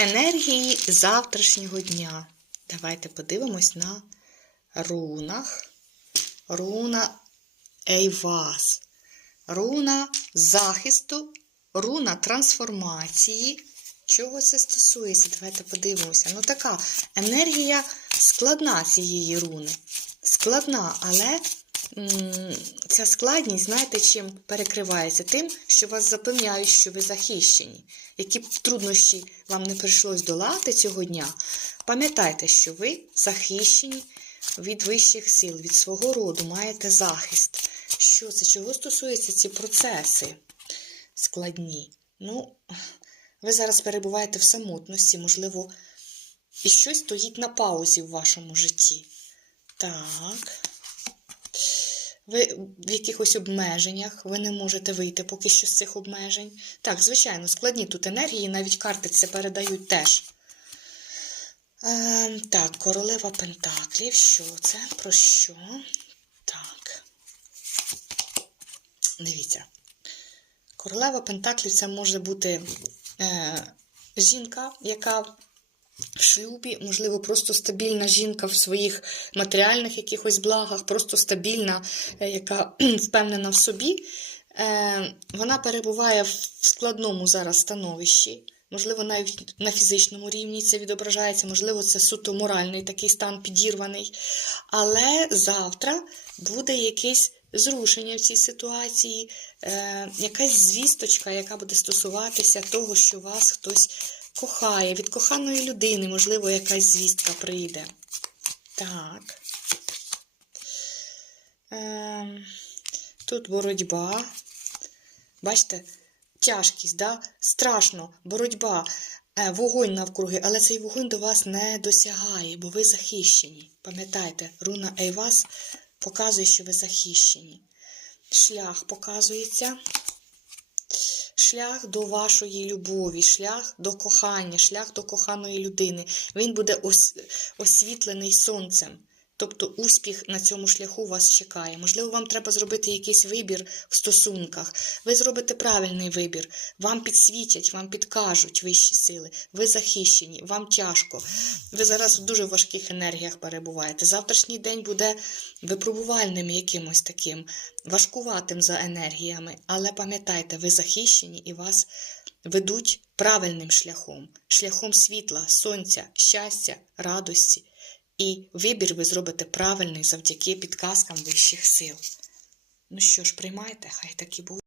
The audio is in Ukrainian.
енергії завтрашнього дня. Давайте подивимось на рунах. Руна Ейвас. Руна захисту, руна трансформації. Чого це стосується? Давайте подивимося. Ну, така енергія складна цієї руни. Складна, але ця складність, знаєте, чим перекривається? Тим, що вас запевняють, що ви захищені. Які б труднощі вам не прийшлось долати цього дня, пам'ятайте, що ви захищені від вищих сил, від свого роду, маєте захист. Що це? Чого стосуються ці процеси складні? Ну, ви зараз перебуваєте в самотності, можливо, і щось стоїть на паузі в вашому житті. Так. Ви в якихось обмеженнях, ви не можете вийти поки що з цих обмежень. Так, звичайно, складні тут енергії, навіть карти це передають теж. Е, так, королева Пентаклів. Що це? Про що? Так. Дивіться. Королева Пентаклів це може бути е, жінка, яка в шлюбі, можливо, просто стабільна жінка в своїх матеріальних якихось благах, просто стабільна, е, яка впевнена в собі. Е, Вона перебуває в складному зараз становищі. Можливо, навіть на фізичному рівні це відображається, можливо, це суто моральний такий стан підірваний. Але завтра буде якесь зрушення в цій ситуації, е, якась звісточка, яка буде стосуватися того, що вас хтось кохає. Від коханої людини, можливо, якась звістка прийде. Так. Е, тут боротьба. Бачите, тяжкість, да? страшно, боротьба, е, вогонь навкруги, але цей вогонь до вас не досягає, бо ви захищені. Пам'ятайте, руна Ейвас показує, що ви захищені. Шлях показується. Шлях до вашої любові, шлях до кохання, шлях до коханої людини. Він буде ос- освітлений сонцем. Тобто успіх на цьому шляху вас чекає. Можливо, вам треба зробити якийсь вибір в стосунках. Ви зробите правильний вибір. Вам підсвітять, вам підкажуть вищі сили. Ви захищені, вам тяжко. Ви зараз в дуже важких енергіях перебуваєте. Завтрашній день буде випробувальним якимось таким, важкуватим за енергіями. Але пам'ятайте, ви захищені і вас ведуть правильним шляхом, шляхом світла, сонця, щастя, радості. І вибір ви зробите правильний завдяки підказкам вищих сил. Ну що ж, приймайте, хай так і буде.